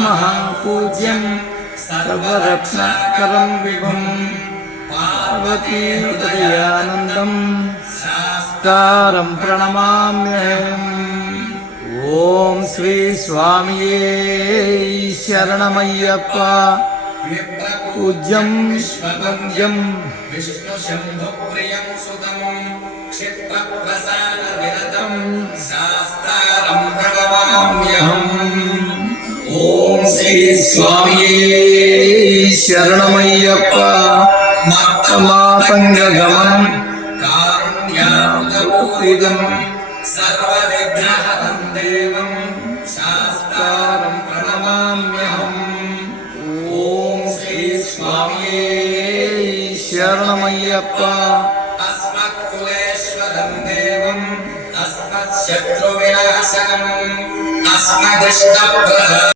महापूज्यं सर्वरत्नकरं विभुं पार्वतीहृदयानन्दं साकारं प्रणमाम्यहम्। ओम श्री स्वामिये शरणमय्यप्प। पूज्यं वन्द्यं विष्णुशम्भुप्रियं सुतं क्षिप्रप्रसादविरतं शास्तारं प्रणमाम्यहम्। ओम श्री स्वामिये शरणमय्यप्प। मातङ्गगमनं कारुण्यामृतपूरितं सर्वविघ्नहरं देवं शास्तारं प्रणमाम्यहम्। ओम श्री स्वामिये शरणमय्यप्प। अस्मत्कुलेश्वरं देवं अस्मत्शत्रुविनाशनम् अस्मदिष्टप्रदानं